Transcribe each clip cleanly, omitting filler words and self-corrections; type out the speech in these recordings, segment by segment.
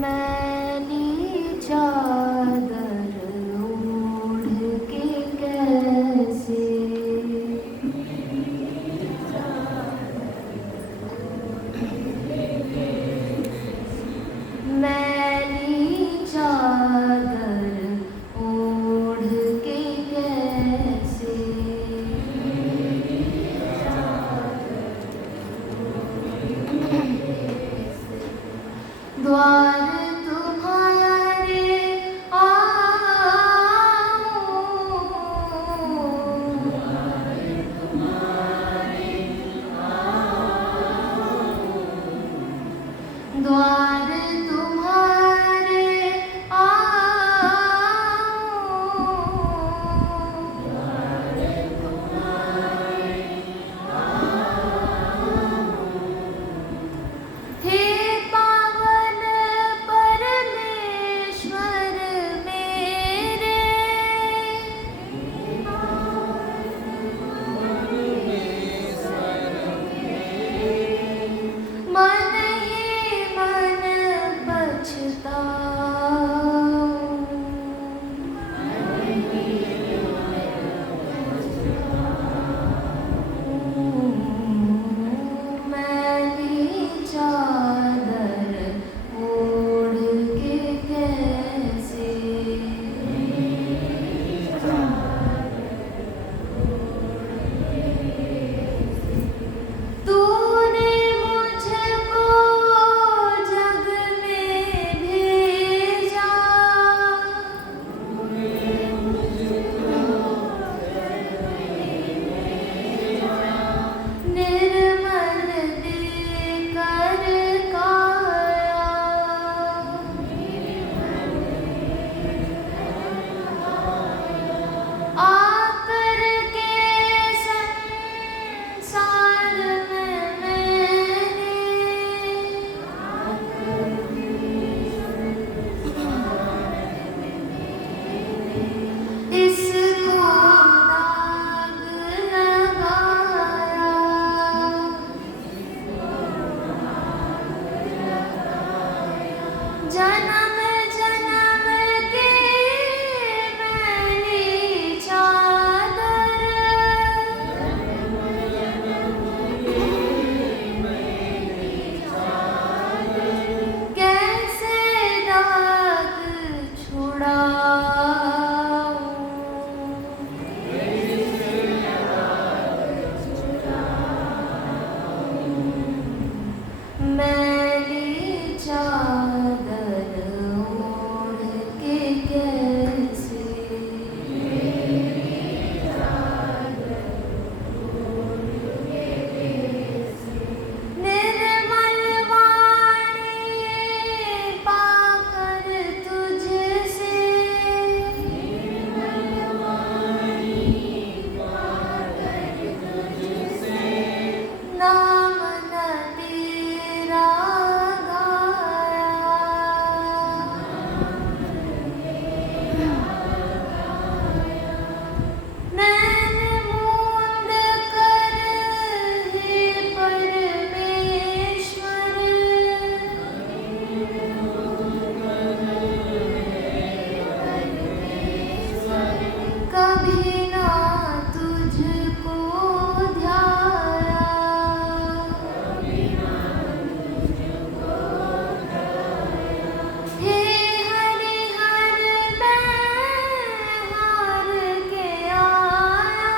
मैली चादर ओढ़ के कैसे मैली चादर ओढ़ के कैसे द्वार तुम्हारे द्वार तुम्हारे हे पावन परमेश्वर मेरे मन ही मन मैली चादर ओढ़ के कैसे तूने मुझको जग में भेजा निर्मल देकर काया आकर के संसार में मैंने इसको दाग लगाया जन्म जन्म के मैली चादर कैसे दाग छुड़ाऊं मैली चादर ओढ़ के कैसे निर्मल वाणी पाकर तुझसे नाम न तेरा गाया नैन मूंद कर हे परमेश्वर कभी ना तुझको ध्याया हे हरिहर मैं हार के आया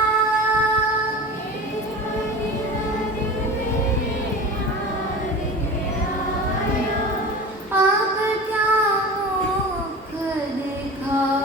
अब क्या मुख दिखाऊं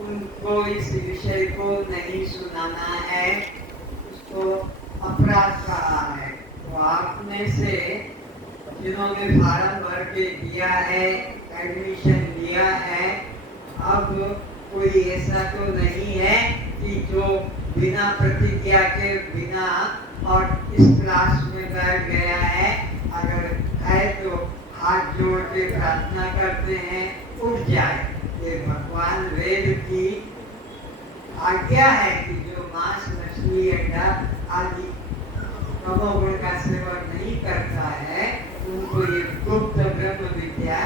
उनको इस विषय को नहीं सुनाना है, उसको अपराध कहा है। तो आप में से जिन्होंने फार्म भर के दिया है, एडमिशन लिया है, अब कोई ऐसा तो नहीं है कि जो बिना प्रतिज्ञा के बिना और इस क्लास में बैठ गया है। अगर है तो हाथ जोड़ के प्रार्थना करते हैं, उठ जाए। ये भगवान वेद की आज्ञा है कि जो मांस मछली अंडा आदि तमोगुण का सेवन नहीं करता है, उनको ये गुप्त ब्रह्म विद्या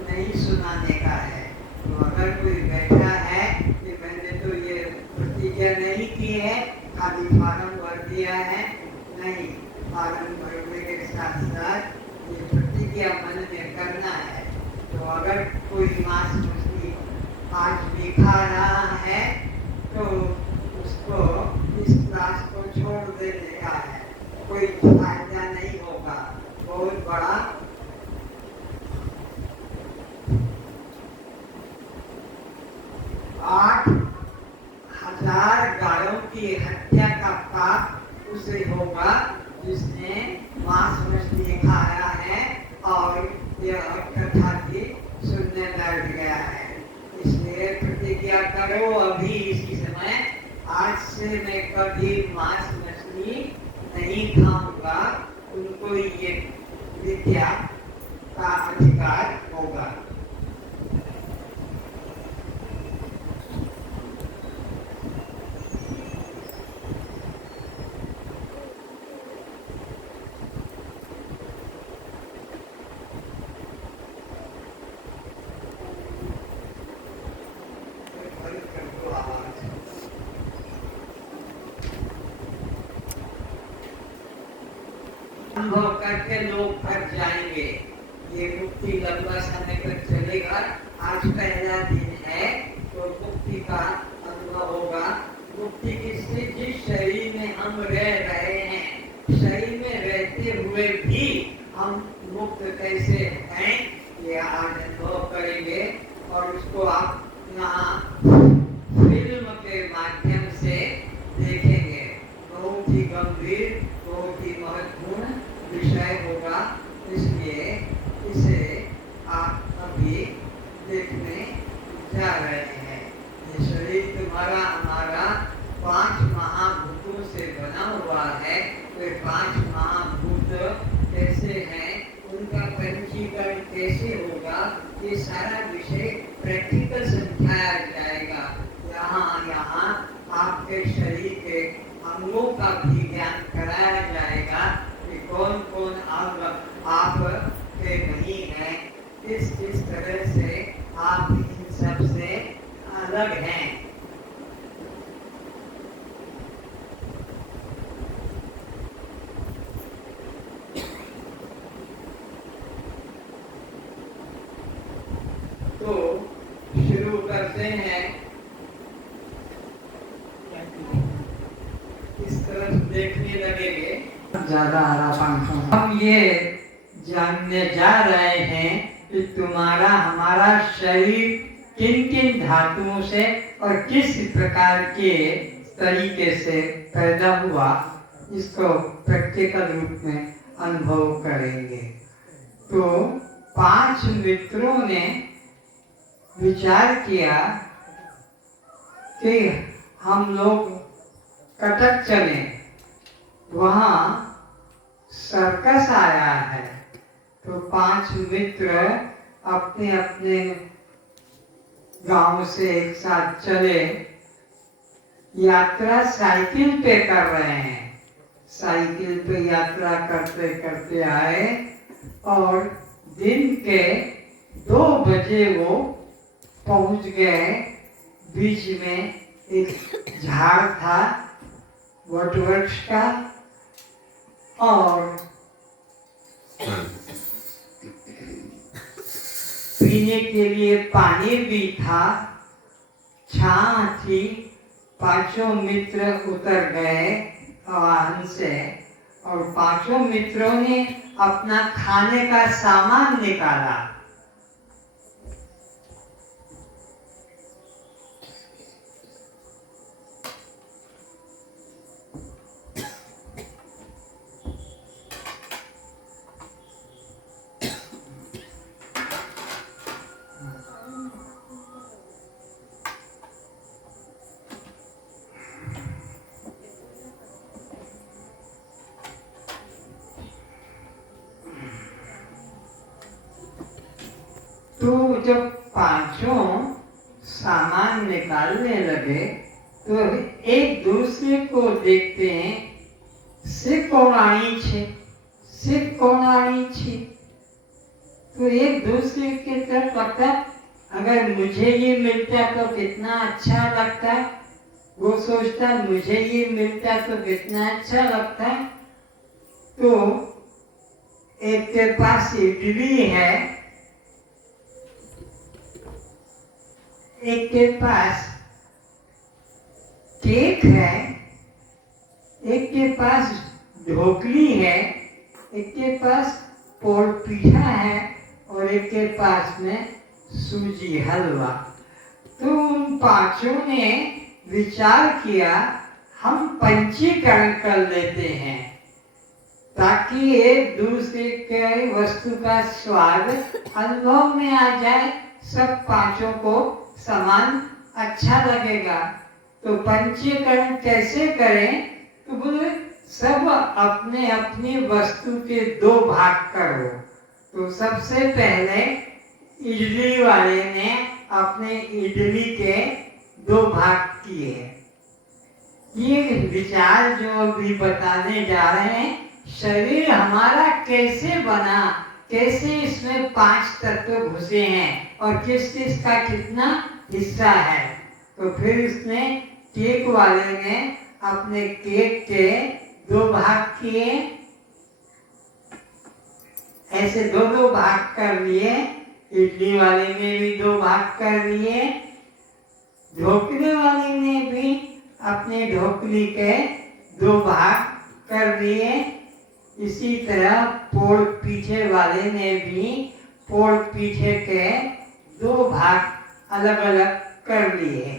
नहीं सुनाने का है। तो अगर कोई बैठा है कि मैंने तो ये प्रतिज्ञा नहीं की है, खाली फार्म भर दिया है, नहीं, फार्म भरने के साथ साथ ये प्रतिज्ञा मन में करना है। तो अगर कोई मांस मछली आज भी खा रहा है तो उसको इस क्लास को छोड़ देने का है, कोई फायदा नहीं होगा। बहुत बड़ा 8,000 गायों की हत्या का पाप उसे होगा जिसने मांस मछली खाया है और यह कथा की सुनने बैठ गया है। इसलिए प्रतिज्ञा करो अभी इसी समय, आज से मैं कभी मांस मछली नहीं खाऊंगा। उनको ये विद्या का अधिकार होगा। अनुभव करके लोग थक जाएंगे। ये मुक्ति लंबा समय तक चलेगा। आज पहला दिन है तो मुक्ति का अनुभव होगा। मुक्ति किससे? जिस शरीर में हम रह रहे हैं, शरीर में रहते हुए भी हम मुक्त कैसे हैं, ये आज अनुभव करेंगे। और उसको आप यहाँ फिल्म के माध्यम से देखेंगे। बहुत ही गंभीर, बहुत ही महत्वपूर्ण विषय होगा। इसलिए इसे आप अभी देखने जा रहे हैं। ये शरीर तुम्हारा हमारा 5 महाभूतों से बना हुआ है। वे 5 महाभूत कैसे हैं, उनका पंचीकरण कैसे होगा, ये सारा विषय प्रैक्टिकल समझाया जाएगा। यहाँ आपके शरीर के अंगों का भी ज्ञान कराया जाएगा कि कौन कौन अंग आप के नहीं हैं, किस किस तरह से आप इन सब से अलग हैं। तो शुरू करते हैं। इस तरफ देखने लगेंगे। ज्यादा हम ये जानने जा रहे हैं कि तुम्हारा हमारा शरीर किन किन धातुओं से और किस प्रकार के तरीके से पैदा हुआ, इसको प्रैक्टिकल रूप में अनुभव करेंगे। तो 5 मित्रों ने विचार किया कि हम लोग कटक चले, वहाँ सर्कस आया है। तो 5 मित्र अपने अपने गांव से एक साथ चले। यात्रा साइकिल पे कर रहे हैं। साइकिल पे यात्रा करते करते आए और दिन के 2 बजे वो पहुंच गए। बीच में एक झाड़ था वटवृक्ष का, और पीने के लिए पानी भी था, छां थी। 5 मित्र उतर गए वाहन से और 5 मित्रों ने अपना खाने का सामान निकाला। जब पांचों सामान निकालने लगे तो एक दूसरे को देखते हैं, से कौन आई छे, से कौन आई छे। तो एक दूसरे की तरफ लगता, अगर मुझे ये मिलता तो कितना अच्छा लगता। वो सोचता मुझे ये मिलता तो कितना अच्छा लगता। तो एक के पास इडली है, एक के पास केक है, एक के पास ढोकली है, एक के पास पोरपीठा है और एक के पास में सूजी हलवा। तो उन पांचों ने विचार किया हम पंचीकरण कर लेते हैं ताकि एक दूसरे के वस्तु का स्वाद अनुभव में आ जाए, सब पांचों को समान अच्छा लगेगा। तो पंचीकरण कैसे करें? तो बोले सब अपने अपनी वस्तु के दो भाग करो। तो सबसे पहले इडली वाले ने अपने इडली के दो भाग किए। ये विचार जो अभी बताने जा रहे हैं, शरीर हमारा कैसे बना, कैसे इसमें 5 तत्व घुसे हैं और किस किस का कितना हिस्सा है। तो फिर इसने केक वाले ने अपने केक के 2 भाग किए, ऐसे 2-2 भाग कर लिए। इडली वाले ने भी 2 भाग कर लिए, ढोकले वाले ने भी अपने ढोकली के 2 भाग कर लिए। इसी तरह पोड़ पीछे वाले ने भी पोड़ पीछे के 2 भाग अलग अलग कर लिए।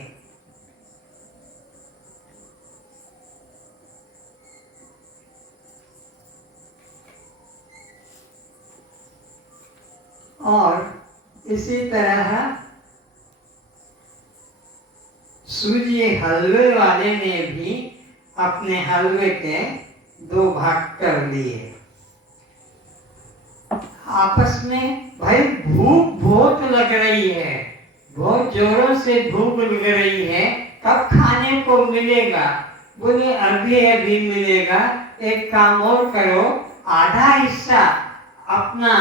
और इसी तरह सूजी हलवे वाले ने भी अपने हलवे के 2 भाग कर लिए। आपस में भाई भूख बहुत लग रही है, बहुत जोरों से भूख लग रही है, कब खाने को मिलेगा? बोले अभी अभी मिलेगा। एक काम और करो, आधा हिस्सा अपना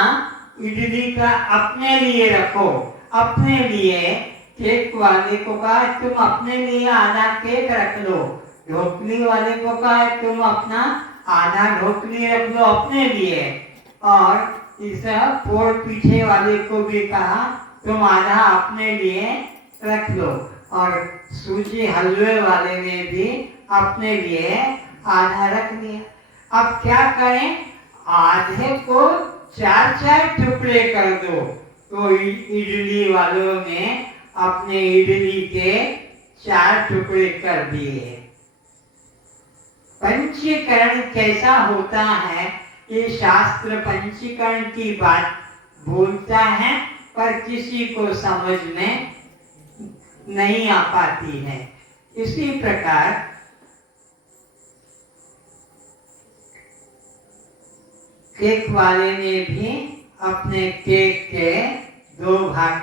इडली का अपने लिए रखो, अपने लिए। केक वाले को कहा तुम अपने लिए आधा केक रख लो, ढोकली वाले को कहा तुम अपना आधा ढोकली रख लो अपने लिए, और इस पोड़ पीछे वाले को भी कहा तुम आधा अपने लिए रख लो। और सूजी हलवे वाले ने भी अपने लिए आधा रख लिया। अब क्या करें? आधे को 4-4 टुकड़े कर दो। तो इडली वालों ने अपने इडली के 4 टुकड़े कर दिए। पंचीकरण कैसा होता है, ये शास्त्र पंचीकरण की बात बोलता है, पर किसी को समझ में नहीं आ पाती है। इसी प्रकार केक वाले ने भी अपने केक के 2 भाग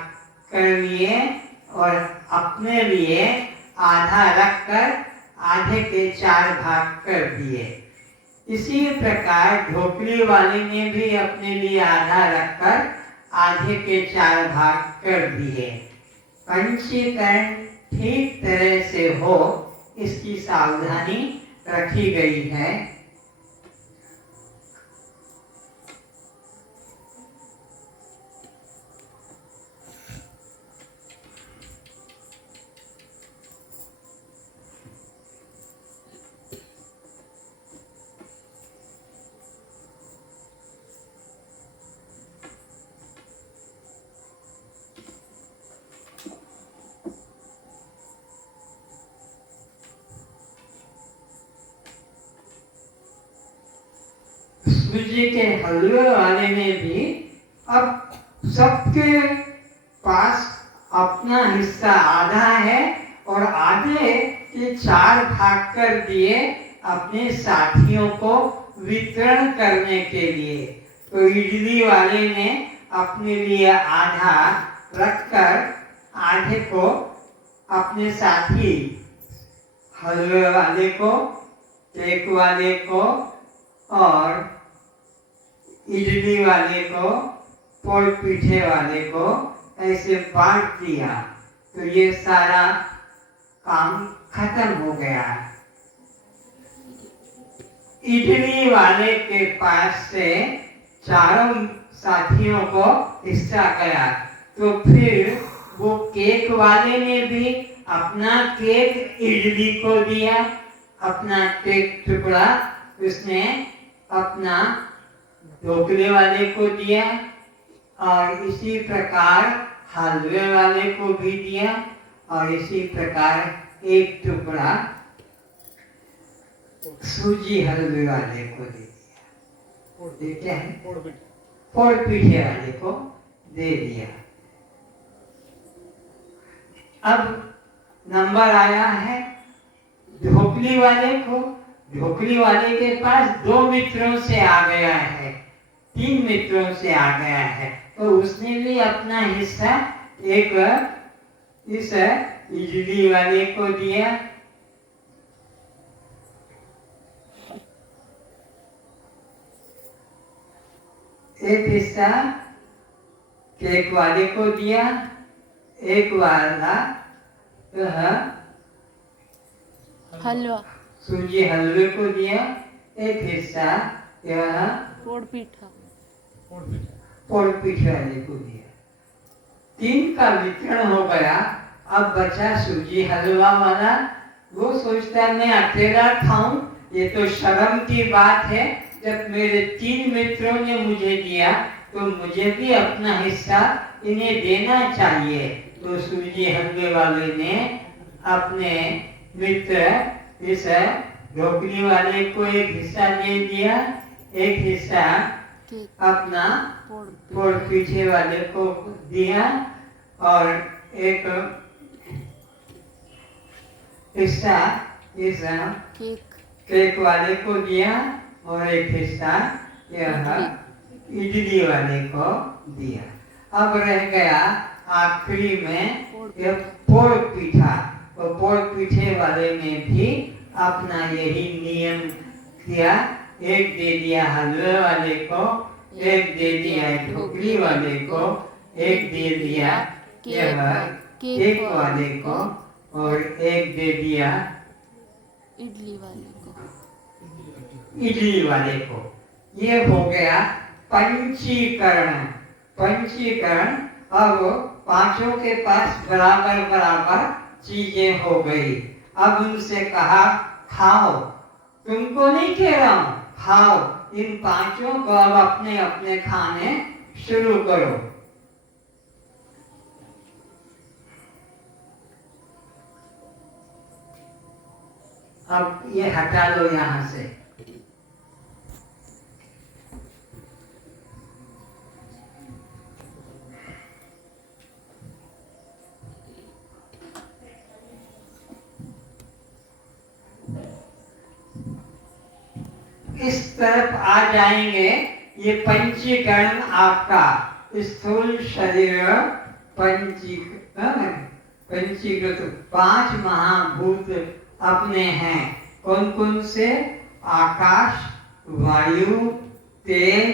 कर लिए और अपने लिए आधा रखकर आधे के 4 भाग कर दिए। इसी प्रकार ढोकली वाले ने भी अपने लिए आधा रखकर आधे के 4 भाग कर दिए। पंचीकरण ठीक तरह से हो, इसकी सावधानी रखी गई है। सूजी के हलवे वाले ने भी अब सबके पास अपना हिस्सा आधा है और आधे के 4 भाग कर दिए अपने साथियों को वितरण करने के लिए। तो इडली वाले ने अपने लिए आधा रखकर आधे को अपने साथी हलवे वाले को, केक वाले को और इडली वाले को, पोल पीठे वाले को ऐसे बांट दिया तो ये सारा काम खत्म हो गया। इडली वाले के पास से चारों साथियों को हिस्सा गया तो फिर वो केक वाले ने भी अपना केक इडली को दिया, अपना केक टुकड़ा उसने अपना ढोकले वाले को दिया और इसी प्रकार हलवे वाले को भी दिया और इसी प्रकार एक टुकड़ा सूजी हलवे वाले को दे दिया। ये क्या है? पोल पीठे वाले को दे दिया। अब नंबर आया है ढोकली वाले को। ढोकली वाले के पास 2 मित्रों से आ गया है, 3 मित्रों से आ गया है तो उसने भी अपना हिस्सा एक इस इडली वाले को दिया, एक हिस्सा केक वाले को दिया, एक वाला हलवा सूजी हलवे को दिया, एक हिस्सा यह पोड़ पीठा पोल पीठे वाले को दिया। 3 का वितरण हो गया। अब बचा सूजी हलवा वाला। वो सोचता है मैं अकेला खाऊं, ये तो शर्म की बात है। जब मेरे 3 मित्रों ने मुझे दिया तो मुझे भी अपना हिस्सा इन्हें देना चाहिए। तो सूजी हलवे वाले ने अपने मित्र इस ढोकली वाले को एक हिस्सा दे दिया, एक हिस्सा अपना पोल पीछे वाले को दिया और एक हिस्सा इस केक वाले को दिया और एक हिस्सा यह इडली वाले को दिया। अब रह गया आखिरी में यह पोल पीठा। तो पोल पीठे वाले ने भी अपना यही नियम किया, एक दे दिया हलवे वाले को, एक दे दिया ढोकली वाले को, एक दे दिया केक वाले को और एक दे दिया इडली वाले को। इडली वाले को। ये हो गया पंचीकरण। पंचीकरण अब पांचों के पास बराबर बराबर चीजें हो गई। अब उनसे कहा खाओ, तुमको नहीं कह रहा हूं, खाओ। इन पांचों को अब अपने अपने खाने शुरू करो। अब ये हटा लो यहां से। इस तरफ आ जाएंगे। ये पंचीकरण आपका स्थूल शरीर पंचीकृत 5 महाभूत अपने हैं। कौन कौन से? आकाश, वायु, तेज,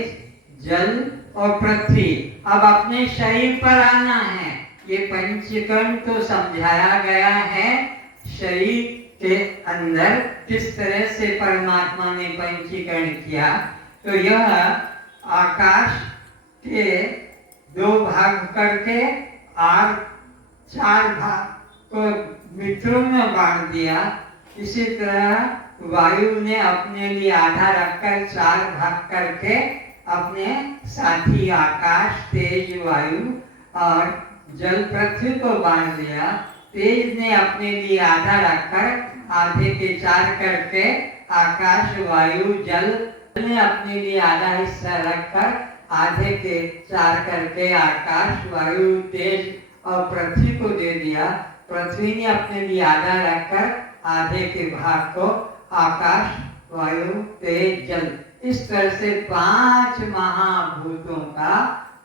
जल और पृथ्वी। अब अपने शरीर पर आना है। ये पंचीकरण तो समझाया गया है शरीर के अंदर किस तरह से परमात्मा ने पंचीकरण किया। तो यह आकाश के 2 भाग करके और 4 भाग को मित्रों में बांट दिया। इसी तरह वायु ने अपने लिए आधा रखकर 4 भाग करके अपने साथी आकाश, तेज, वायु और जल पृथ्वी को बांट दिया। तेज ने अपने लिए आधा रखकर आधे के 4 करके आकाश, वायु, जल ने अपने लिए आधा हिस्सा रखकर आधे के 4 करके आकाश, वायु, तेज और पृथ्वी को दे दिया। पृथ्वी ने अपने लिए आधा रखकर आधे के भाग को आकाश, वायु, तेज, जल। इस तरह से 5 महाभूतों का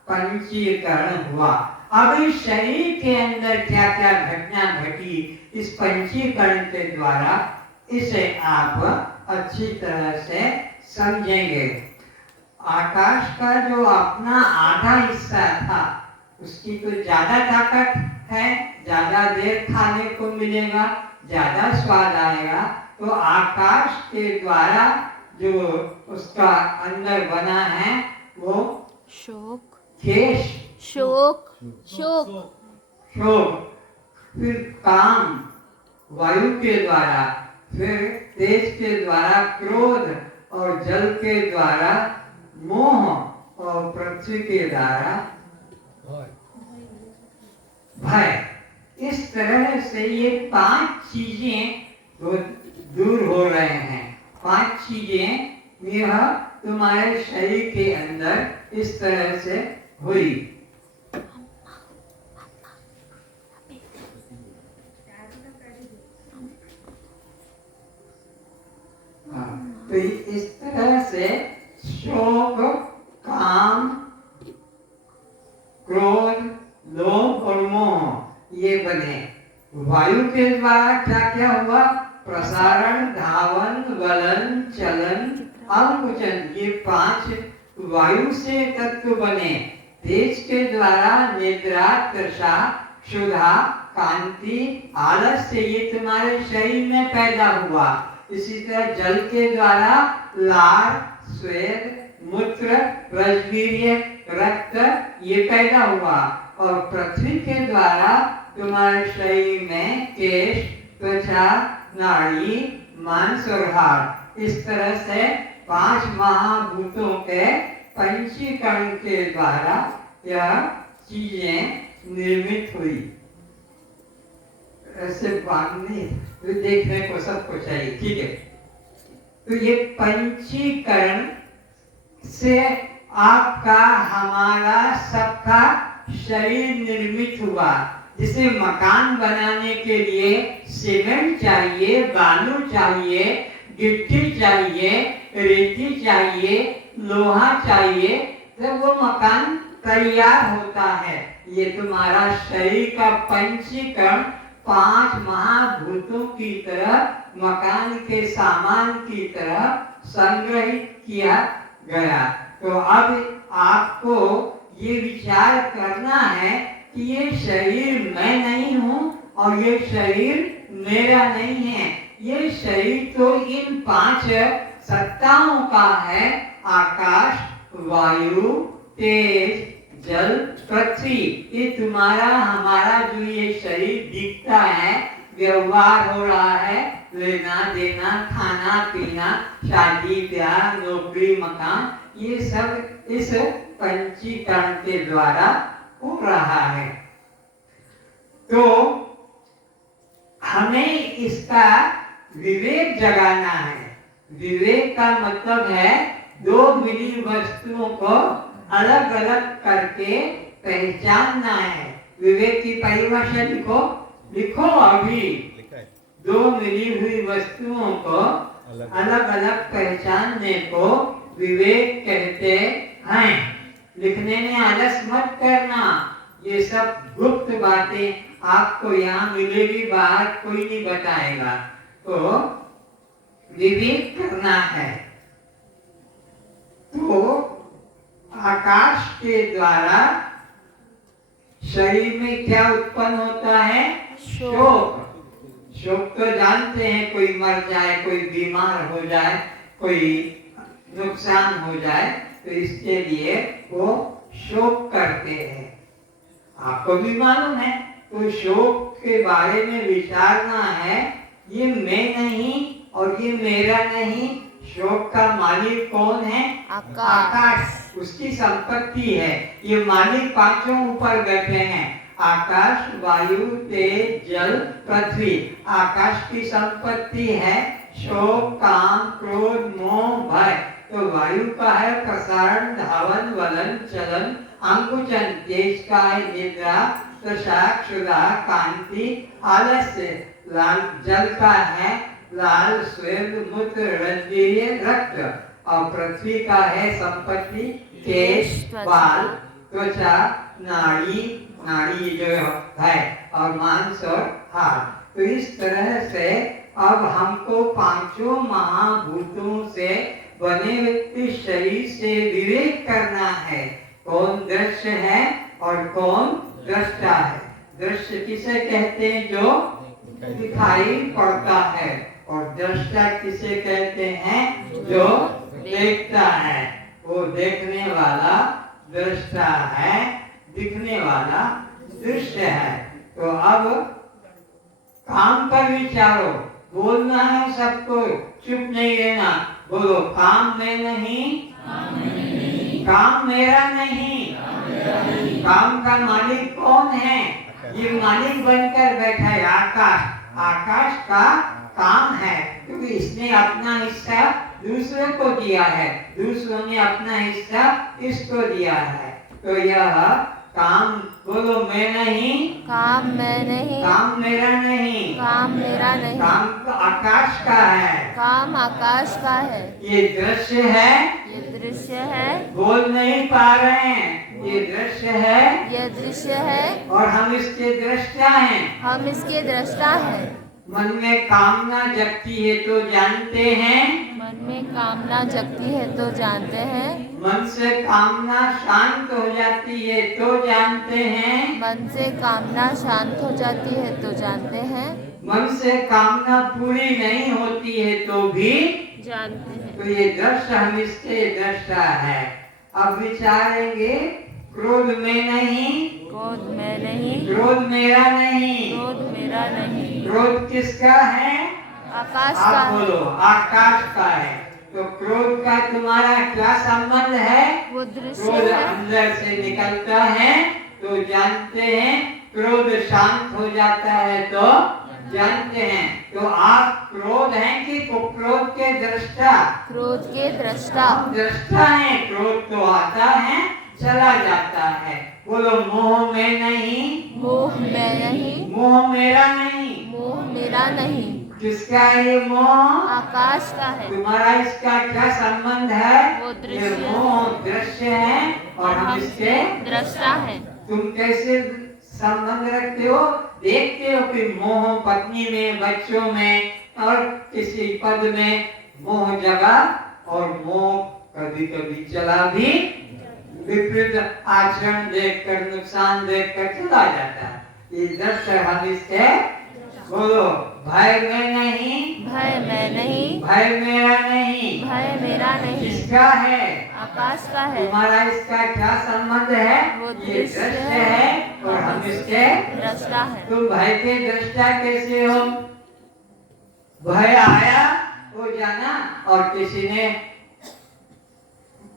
पंचीकरण हुआ। अब इस शरीर के अंदर क्या क्या घटना घटी इस पंचीकरण के द्वारा, इसे आप अच्छी तरह से समझेंगे। आकाश का जो अपना आधा हिस्सा था उसकी तो ज्यादा ताकत है, ज्यादा देर खाने को मिलेगा, ज्यादा स्वाद आएगा। तो आकाश के द्वारा जो उसका अंदर बना है वो शोक केश, शोक शोक शोक, फिर काम वायु के द्वारा, फिर तेज के द्वारा क्रोध, और जल के द्वारा मोह, और पृथ्वी के द्वारा भय। इस तरह से ये 5 चीजें दूर हो रहे हैं। 5 चीजें यह तुम्हारे शरीर के अंदर इस तरह से हुई। तो इस तरह से शोक, काम, क्रोध, लोभ और मोह ये बने। वायु के द्वारा क्या क्या हुआ? प्रसारण, धावन, गलन, चलन, अंकुचन, ये 5 वायु से तत्व बने। तेज के द्वारा निद्रा, तृषा, क्षुधा, कांति, आलस्य, ये तुम्हारे शरीर में पैदा हुआ। इसी तरह जल के द्वारा लार, स्वेद, मूत्र, रजवीर्य, रक्त ये पैदा हुआ। और पृथ्वी के द्वारा तुम्हारे शरीर में केश, त्वचा, नाड़ी, मांस और हाड़, इस तरह से 5 महाभूतों के पंचीकरण के द्वारा यह चीजें निर्मित हुई। ऐसे बात नहीं, तो देखने को सबको चाहिए, ठीक है। तो ये पंचीकरण से आपका, हमारा, सबका शरीर निर्मित हुआ। जिसे मकान बनाने के लिए सीमेंट चाहिए, बालू चाहिए, गिट्टी चाहिए, रेती चाहिए, लोहा चाहिए, तो वो मकान तैयार होता है। ये तुम्हारा शरीर का पंचीकरण 5 महाभूतों की तरह मकान के सामान की तरह संग्रहित किया गया। तो अब आपको ये विचार करना है कि ये शरीर मैं नहीं हूँ और ये शरीर मेरा नहीं है। ये शरीर तो इन 5 सत्ताओं का है, आकाश, वायु, तेज, जल, पृथ्वी। ये तुम्हारा, हमारा जो ये शरीर दिखता है, व्यवहार हो रहा है, लेना देना, खाना पीना, शादी ब्याह, नौकरी, मकान, ये सब इस पंचीकरण के द्वारा हो रहा है। तो हमें इसका विवेक जगाना है। विवेक का मतलब है 2 मिली वस्तुओं को अलग अलग करके पहचानना है। विवेक की परिभाषा लिखो, लिखो अभी। 2 मिली हुई वस्तुओं को अलग अलग पहचानने को विवेक कहते हैं। लिखने में आलस मत करना, ये सब गुप्त बातें आपको यहाँ मिलेगी, बाहर कोई नहीं बताएगा। तो विवेक करना है। तो आकाश के द्वारा शरीर में क्या उत्पन्न होता है? शोक। शोक तो जानते हैं, कोई मर जाए, कोई बीमार हो जाए, कोई नुकसान हो जाए, तो इसके लिए वो शोक करते हैं। आपको भी मालूम है। तो शोक के बारे में विचारना है, ये मैं नहीं और ये मेरा नहीं। शोक का मालिक कौन है? आकाश। उसकी संपत्ति है। ये मालिक 5 ऊपर बैठे हैं, आकाश, वायु, तेज, जल, पृथ्वी। आकाश की संपत्ति है शोक, काम, क्रोध, मोह, भय। तो वायु का है प्रसारण, धावन, वलन, चलन, अंकुचन। तेज का है निद्रा, तृषा, क्षुधा, कांति, आलस्य। लाल जल का है लाल, स्वेद, मूत्र, रजवीर्य, रक्त। और पृथ्वी का है संपत्ति, केश, बाल, त्वचा, नाड़ी, नाड़ी जो है, और मांस और हाथ। तो इस तरह से अब हमको पांचों महाभूतों से बने हुए शरीर से विवेक करना है, कौन दृश्य है और कौन दृष्टा है। दृश्य किसे कहते हैं? जो दिखाई पड़ता है। और दृष्टा किसे कहते हैं? जो देखता है। वो देखने वाला दृष्टा है, दिखने वाला दृश्य है। तो अब काम पर विचारो, बोलना है सबको, चुप नहीं रहना। बोलो, काम में नहीं, काम मेरा नहीं। काम का मालिक कौन है? ये मालिक बनकर बैठा है आकाश। आकाश का काम है, क्योंकि इसने अपना हिस्सा दूसरों को दिया है, दूसरों ने अपना हिस्सा इसको दिया है। तो यह काम, बोलो, मैं नहीं, काम मैं नहीं, काम मेरा नहीं, काम मेरा नहीं, काम तो आकाश का है, काम आकाश का है। ये दृश्य है, ये दृश्य है, बोल नहीं पा रहे हैं, ये दृश्य है, ये दृश्य है, और हम इसके दृष्टा हैं। हम इसके दृष्टा हैं। मन में कामना जगती है तो जानते हैं, मन में कामना जगती है तो जानते हैं, मन से कामना शांत हो जाती है तो जानते हैं, मन से कामना शांत हो जाती है तो जानते हैं, मन से कामना पूरी नहीं होती है तो भी जानते हैं। तो ये दृश्य हम इसके दृष्टा है। अब विचारेंगे, क्रोध में नहीं, क्रोध मैं नहीं, क्रोध मेरा नहीं। क्रोध मेरा नहीं, क्रोध किसका है? आकाश का आप है। बोलो, आकाश का है। तो क्रोध का तुम्हारा क्या संबंध है? वो दृश्य क्रोध है। अंदर से निकलता है तो जानते हैं, क्रोध शांत हो जाता है तो जानते हैं। तो आप क्रोध हैं कि क्रोध के दृष्टा? क्रोध के दृष्टा। हम दृष्टा हैं। क्रोध तो आता है, चला जाता है। बोलो, मोह में नहीं, मोह मैं नहीं, मोह मेरा नहीं। मोह मेरा नहीं, किसका है ये मोह? आकाश का है। तुम्हारा इसका क्या संबंध है? वो ये दृश्य मोह दृश्य है और हम इसके दृष्टा हैं। तुम कैसे संबंध रखते हो? देखते हो कि मोह पत्नी में, बच्चों में और किसी पद में मोह जगा, और मोह कभी कभी चला भी, विपरीत आचरण देखकर, नुकसान देखकर चला जाता है। ये दृश्य हम इसके, बोलो, भय में नहीं, भय मैं नहीं, भय मेरा नहीं। भय मेरा नहीं, किसका है? आकाश का है। तुम्हारा इसका क्या संबंध है? वो ये दृश्य है और हम इसके दृष्टा है। तुम भय के दृष्टा कैसे हो? भय आया वो जाना, और किसी ने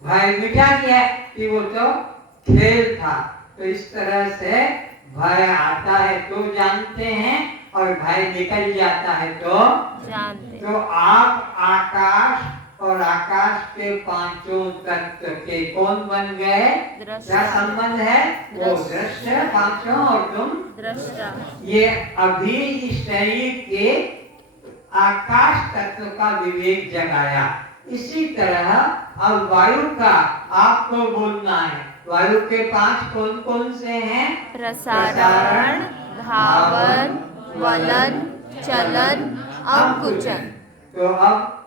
भय मिटा दिया कि वो तो खेल था। तो इस तरह से भय आता है तो जानते हैं, और भय निकल जाता है तो जानते। तो आप आकाश और आकाश के पांचों तत्व के कौन बन गए? दृष्टा। क्या संबंध है? वो दृश्य पांचों और तुम दृष्टा। ये अभी इस शरीर के आकाश तत्व का विवेक जगाया। इसी तरह अब वायु का आपको बोलना है। वायु के पांच कौन कौन से हैं? प्रसारण, धावन, वलन, चलन, अंकुचन। तो अब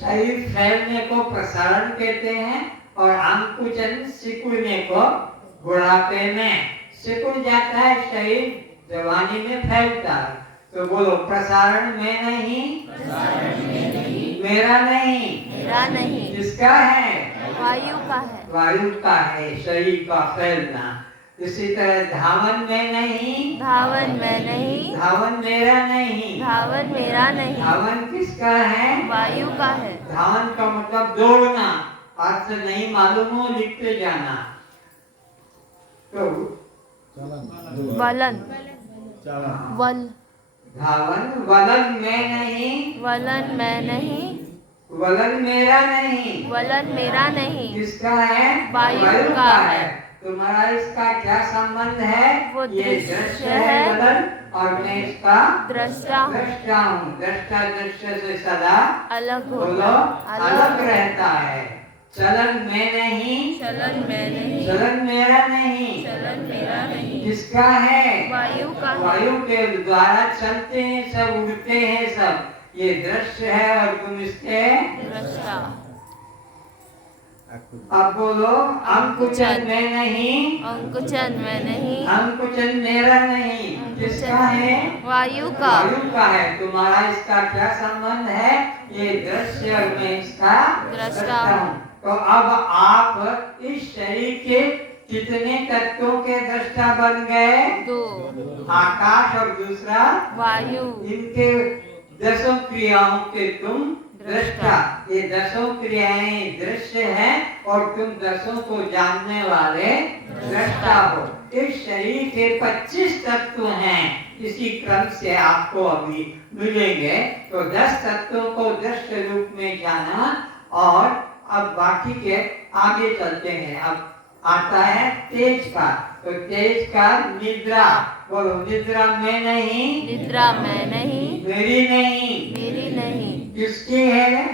शरीर फैलने को प्रसारण कहते हैं, और अंकुचन सिकुड़ने को। बुढ़ापे में सिकुड़ जाता है शरीर, जवानी में फैलता है। तो बोलो, प्रसारण में नहीं, मेरा नहीं, मेरा नहीं, किसका है? वायु का है। वायु का है शरीर का फैलना। इसी तरह धावन में नहीं, धावन में नहीं, धावन मेरा नहीं। धावन मेरा नहीं, धावन किसका है? वायु का है। धावन का मतलब दौड़ना। अर्थ नहीं मालूम हो, लिखते जाना। तो वलन, वल, धावन, वलन में नहीं, वलन में नहीं, वलन मेरा नहीं। वलन मेरा नहीं, किसका है? वायु का है। तुम्हारा इसका क्या संबंध है? वो ये दृश्य है। वलन, और मैं इसका दृष्टा हूँ। दृष्टा हूँ। दृष्टा दृश्य से सदा अलग बोलो होता, अलग रहता है। चलन में नहीं, चलन में नहीं, चलन मेरा नहीं, चलन मेरा नहीं, किसका है? वायु का है। वायु के द्वारा चलते हैं सब, उड़ते हैं सब, ये दृश्य है और तुम इसके दृष्टा। अब बोलो, अंकुचन में नहीं, अंकुचन में नहीं, अंकुचन मेरा नहीं, किसका है? वायु का। वायु का है। तुम्हारा इसका क्या संबंध है? ये दृश्य और मैं इसका दृष्टा हूँ। तो अब आप इस शरीर के कितने तत्वों के दृष्टा बन गए? 2 आकाश और दूसरा वायु। इनके 10 क्रियाओं के तुम दृष्टा। ये 10 क्रियाएं दृश्य हैं और तुम 10 को जानने वाले दृष्टा हो। इस शरीर के 25 तत्व हैं, इसी क्रम से आपको अभी मिलेंगे। तो 10 तत्वों को दृश्य रूप में जाना और अब बाकी के आगे चलते हैं। अब आता है तेज का। तो तेज का निद्रा, बोलो निद्रा में नहीं, निद्रा में नहीं, मेरी नहीं, मेरी नहीं, किसकी है?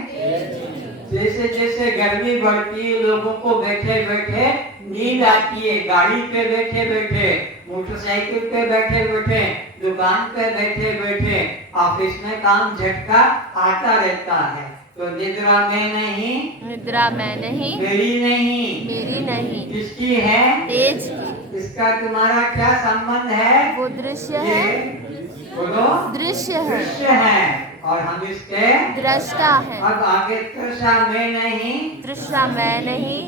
जैसे जैसे गर्मी बढ़ती है, लोगों को बैठे बैठे नींद आती है, गाड़ी पे बैठे बैठे, मोटरसाइकिल पे बैठे बैठे, दुकान पे बैठे बैठे, ऑफिस में काम झटका आता रहता है। तो निद्रा में नहीं, निद्रा में नहीं, मेरी नहीं, मेरी नहीं, किसकी है? तेज की। इसका तुम्हारा क्या संबंध है? वो दृश्य है, बोलो दृश्य है, दृश्य है और हम इसके दृष्टा है। अब आगे तृषा में नहीं, तृष्णा में नहीं,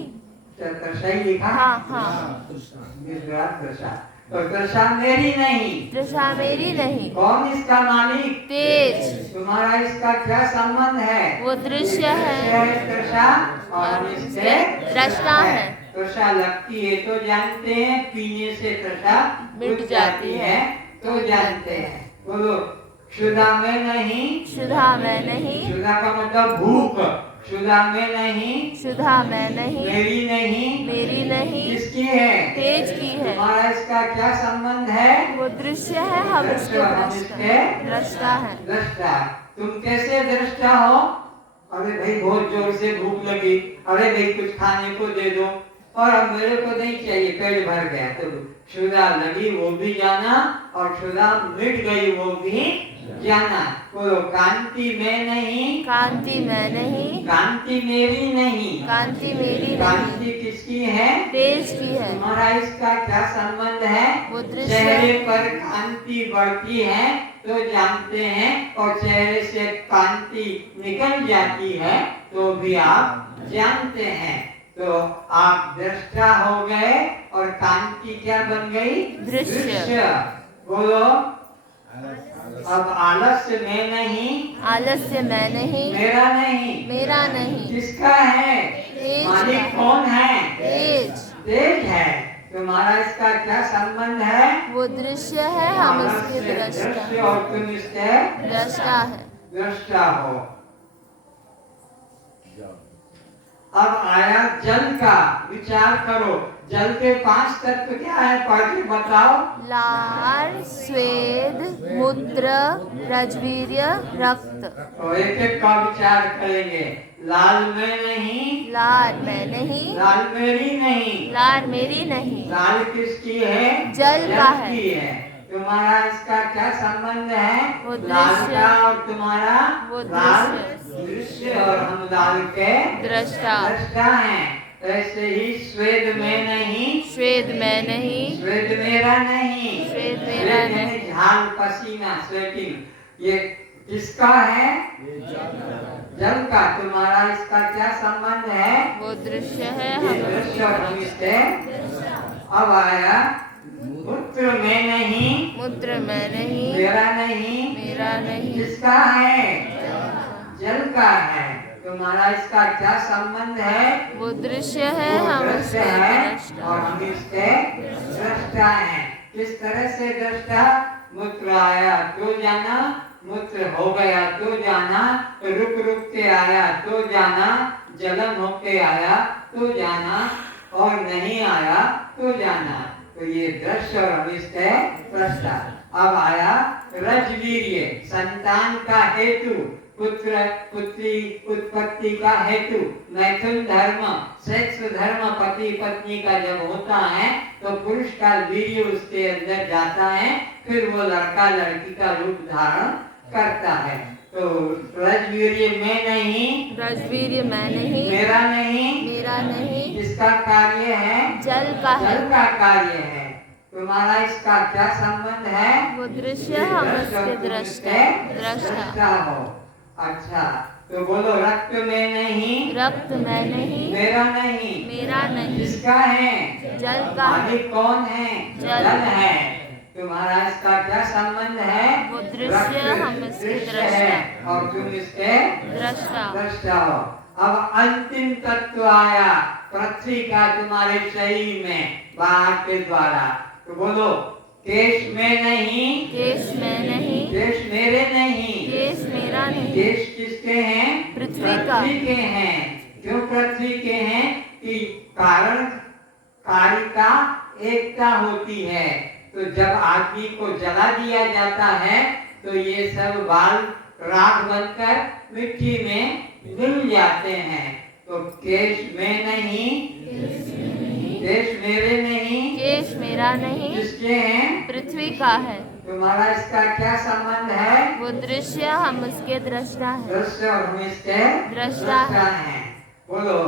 तृषा ही लिखा। हाँ निद्रा तृषा। तो तृषा मेरी नहीं, तृष्णा मेरी नहीं, कौन इसका मालिक? तेज। तुम्हारा इसका क्या संबंध है? वो दृश्य है, तृषा और हम इसके दृष्टा है। तृषा लगती है तो जानते हैं, पीने से तृषा मिट जाती है तो जानते हैं। बोलो क्षुधा में नहीं, क्षुधा में नहीं, क्षुधा का मतलब भूख, क्षुधा में नहीं, क्षुधा में नहीं, मेरी नहीं, मेरी नहीं, किसकी है? तेज की है। तुम्हारा इसका क्या संबंध है? वो दृश्य है, हम इसके दृष्टा है। दृष्टा। तुम कैसे दृष्टा हो? अरे भाई बहुत जोर से भूख लगी, अरे भाई कुछ खाने को दे दो, और अब मेरे को नहीं चाहिए, पेट भर गया। तो क्षुधा लगी वो भी जाना और क्षुधा मिट गई वो भी जाना। बोलो कांति में नहीं, कांति में नहीं, कांति मेरी नहीं, कांति मेरी नहीं, कांति किसकी है? तेज की है। तुम्हारा इसका क्या संबंध है? वो दृश्य। चेहरे पर कांति बढ़ती है तो जानते हैं, और चेहरे से कांति निकल जाती है तो भी आप जानते हैं। तो आप दृष्टा हो गए और कांति क्या बन गई? दृश्य। बोलो अब आलस्य में नहीं, आलस्य में नहीं, मेरा नहीं, मेरा नहीं, किसका है? तेज मालिक का। कौन है? तेज। तेज है। तुम्हारा इसका क्या संबंध है? वो दृश्य है, हम इसके दृश्य दृष्टा। और तुम इसके दृष्टा है। दृष्टा हो। अब आया जल का, विचार करो। जल के 5 तत्व क्या है? पढ़ के बताओ। लार, स्वेद, मूत्र, रजवीर्य, रक्त। तो एक एक का विचार करेंगे। लाल में नहीं, लार में नहीं, लाल मेरी नहीं, लार मेरी नहीं, लाल किसकी है? जल का है। की है। तुम्हारा इसका क्या संबंध है? वो लाल दृश्य। का और तुम्हारा वो लाल दृश्य। दृश्य और हम लाल के दृष्टा। दृष्टा हैं। ऐसे ही स्वेद में नहीं, श्वेत में नहीं, स्वेद मेरा नहीं, श्वेत मेरा स्वेद नहीं, यानी झाल पसीना स्वेटिंग। ये किसका है? जल का। तुम्हारा इसका क्या संबंध है? वो दृश्य है, ये हम दृश्य और हम इसके। अब आया मूत्र में नहीं, मूत्र में नहीं, मेरा नहीं, मेरा नहीं, किसका है? जल का है। तुम्हारा इसका क्या संबंध है? वो दृश्य है, वो हम दृश्य इसके है दृष्टा। और हम इसके दृष्टा हैं। किस तरह से दृष्टा? मूत्र आया तो जाना, मूत्र हो गया तो जाना, रुक रुक के आया तो जाना, जलन होके आया तो जाना, और नहीं आया तो जाना। तो ये दृश्य और हम इसके दृष्टा। अब आया रजवीर्य, संतान का हेतु, पुत्र पुत्री उत्पत्ति का हेतु, मैथुन धर्म, सेक्स धर्म पति पत्नी का जब होता है तो पुरुष का वीर्य उसके अंदर जाता है, फिर वो लड़का लड़की का रूप धारण करता है। तो रजवीर्य में नहीं, रजवीर्य मैं नहीं, मेरा नहीं, मेरा नहीं, इसका कार्य है, जल का है, जल का कार्य है। तुम्हारा इसका क्या संबंध है? वो दृश्य हम उसके दृष्टा, दृष्टा हो। अच्छा, तो बोलो रक्त में नहीं, रक्त मैं नहीं, मेरा नहीं, मेरा नहीं, किसका है? जल का है, मालिक कौन है? जल है। तुम्हारा इसका क्या संबंध है? वो दृश्य हम इसके दृष्टा, और तुम इसके दृष्टा हो। अब अंतिम तत्व आया पृथ्वी का तुम्हारे शरीर में बाहर के द्वारा। तो बोलो केश में नहीं, केश में नहीं, केश मेरे नहीं, केश मेरा नहीं, केश किसके हैं? पृथ्वी का, के हैं। क्यों पृथ्वी के हैं? कि कारण कार्य का एकता होती है। तो जब आदमी को जला दिया जाता है तो ये सब बाल राख बनकर मिट्टी में मिल जाते हैं। तो केश में नहीं, केश मेरे नहीं, केश मेरा नहीं, किसके हैं? पृथ्वी का है। तुम्हारा इसका क्या संबंध है? वो दृश्य हम उसके दृष्टा है, दृश्य और हम इसके दृष्टा हैं। बोलो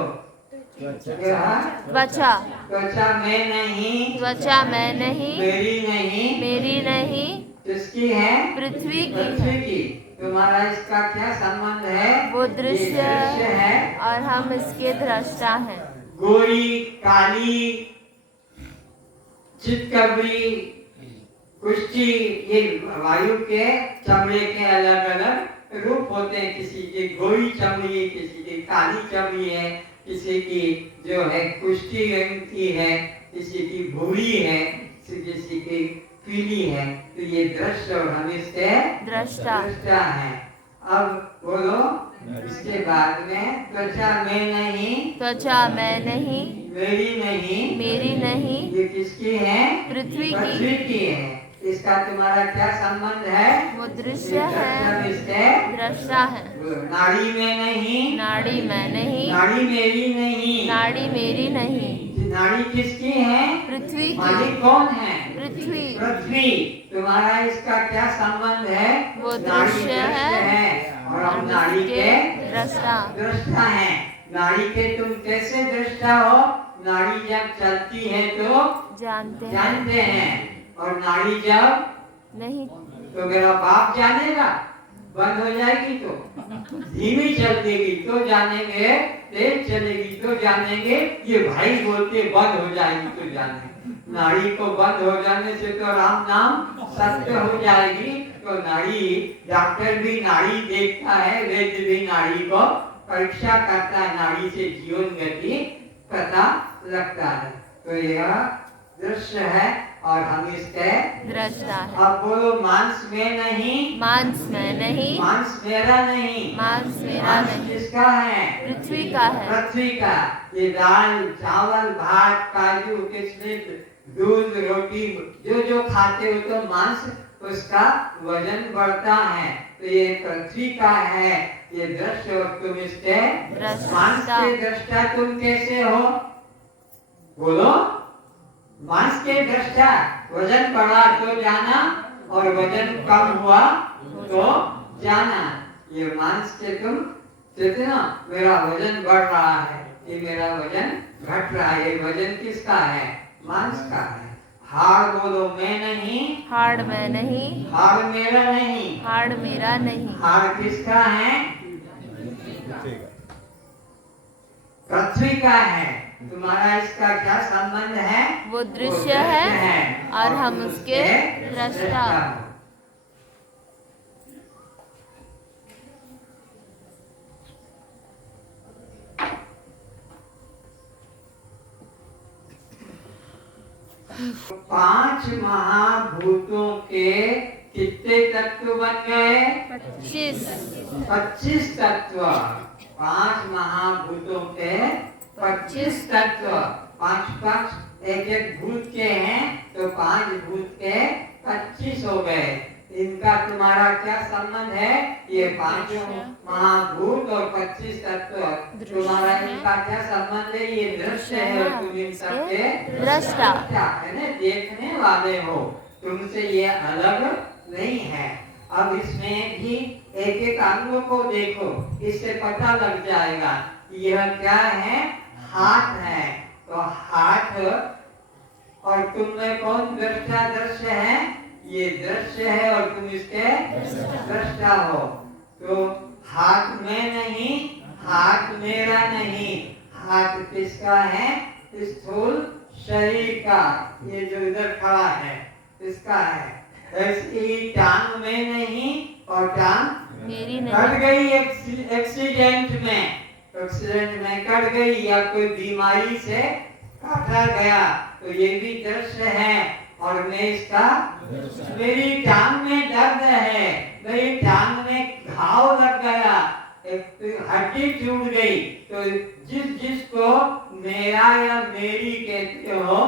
त्वचा, त्वचा में नहीं, त्वचा मैं नहीं, मेरी नहीं, मेरी नहीं, किसकी है? पृथ्वी की पृथ्वी है। की। तुम्हारा इसका क्या संबंध है? वो ये दृश्य है और हम इसके दृष्टा हैं। गोरी, काली, चितकबरी, कुष्ठी, ये वायु के चमड़े के अलग अलग रूप होते हैं। किसी की गोरी चमड़ी है, किसी की काली चमड़ी है, किसी की जो है कुष्ठी रंग की है, किसी की भूरी है, किसी की पीली है। तो ये दृश्य और हम इसके दृष्टा हैं। अब बोलो इसके बाद में त्वचा में नहीं, त्वचा मैं नहीं, मेरी नहीं, मेरी नहीं, ये किसकी है? पृथ्वी की। पृथ्वी की है। इसका तुम्हारा क्या संबंध है? वो दृश्य है, इसके दृष्टा है। नाड़ी में नहीं, नाड़ी मैं नहीं, नाड़ी मेरी नहीं, नाड़ी मेरी नहीं, नाड़ी किसकी है? पृथ्वी की, मालिक कौन है? पृथ्वी। पृथ्वी। तुम्हारा इसका क्या संबंध है? वो नाड़ी दृश्य है और हम नाड़ी के दृष्टा हैं। नाड़ी के तुम कैसे दृष्टा हो? नाड़ी जब चलती है तो जानते हैं, और नाड़ी जब नहीं तो मेरा बाप जानेगा। बंद हो जाएगी तो धीमी चलेगी तो जानेंगे, तेज चलेगी तो जानेंगे, ये भाई बोलते बंद हो जाएगी तो जानेंगे। नाड़ी को बंद हो जाने से तो राम नाम सत्य हो जाएगी। तो नाड़ी, डॉक्टर भी नाड़ी देखता है, वैद्य भी नाड़ी को परीक्षा करता है, नाड़ी से जीवन गति पता लगता है। तो यह दृश्य है और हम इसके दृष्टा है। अब बोलो मांस में नहीं, मांस में नहीं, मांस मेरा नहीं, मांस मेरा नहीं, किसका है? पृथ्वी का है। पृथ्वी का। ये दाल, चावल, भात, काजू, किशमिश, दूध, रोटी जो जो खाते हो तो मांस उसका वजन बढ़ता है। तो ये पृथ्वी का है ये दृश्य, और तुम इसके मांस के दृष्टा तुम कैसे हो? बोलो मांस के दृष्टा। वजन बढ़ा तो जाना और वजन कम हुआ तो जाना। ये मांस के तुम कितना मेरा वजन बढ़ रहा है, ये मेरा वजन घट रहा है, ये वजन किसका है? मांस का है। हाड़ बोलो मैं नहीं, हाड़ मैं नहीं, हाड़ मेरा नहीं, हाड़ मेरा नहीं, हाड़ किसका है? पृथ्वी का है। तुम्हारा इसका क्या संबंध है? वो दृश्य है और हम उसके दृष्टा। 5 महाभूतों के कितने तत्व बन गए? 25 तत्व। 5 महाभूतों के 25 तत्व। 5 एक एक भूत के हैं तो 5 भूत के 25 हो गए। इनका तुम्हारा क्या संबंध है? ये पांचों महाभूत और 25 तत्व तुम्हारा इनका क्या संबंध है? ये दृश्य है और तुम इन सबके दृष्टा है ना, देखने वाले हो, तुमसे ये अलग नहीं है। अब इसमें भी एक एक अंग को देखो, इससे पता लग जाएगा यह क्या है। हाथ है, तो हाथ और तुम में कौन दृष्टा दृश्य है? ये दृश्य है और तुम इसके दृष्टा हो। तो हाथ में नहीं, हाथ मेरा नहीं, हाथ किसका है? स्थूल शरीर का, ये जो इधर खड़ा है इसका है। ऐसी टांग में नहीं और टांग मेरी कट नहीं। गई एक्सीडेंट में कट गई या कोई बीमारी से काटा गया, तो ये भी दृश्य है। और मैं इसका, मेरी टांग में दर्द है, मेरी टांग में घाव लग गया, एक हड्डी टूट गई, तो जिसको मेरा या मेरी कहते हो,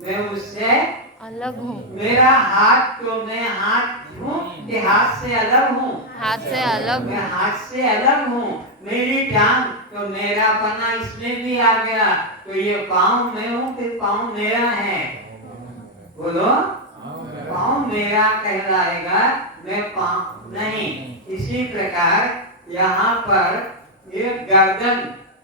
मैं उससे अलग हूँ। मेरा हाथ, तो मैं हाथ हूँ कि हाथ से अलग हूँ? हाथ से अलग मैं हूँ। हाथ से अलग हूँ। मेरी टांग, तो मेरा पना इसमें भी आ गया, तो ये पाँव मैं हूँ कि पाँव मेरा है? बोलो, पाँव मेरा कहलाएगा, मैं पाँव नहीं। इसी प्रकार यहाँ पर ये गर्दन